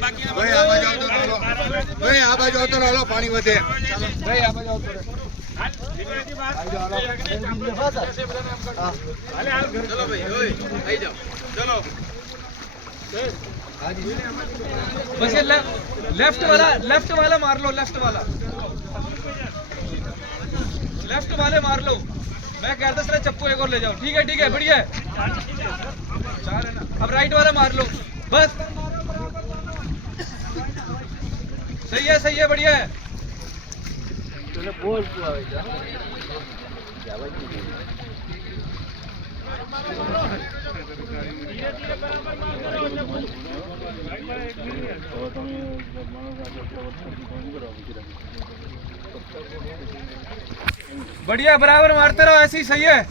पानी વધે ભાઈ આ બાજુ આવતો चलो भाई ओए आई जाओ चलो बस ये लेफ्ट वाला मार लो, लेफ्ट वाले मार लो। मैं कहता था चप्पू एक और ले जाओ। ठीक है बढ़िया है, 4 है ना। अब राइट वाला मार लो बस। सही है बढ़िया है। बढ़िया, बराबर मारते रहो, ऐसे ही सही है।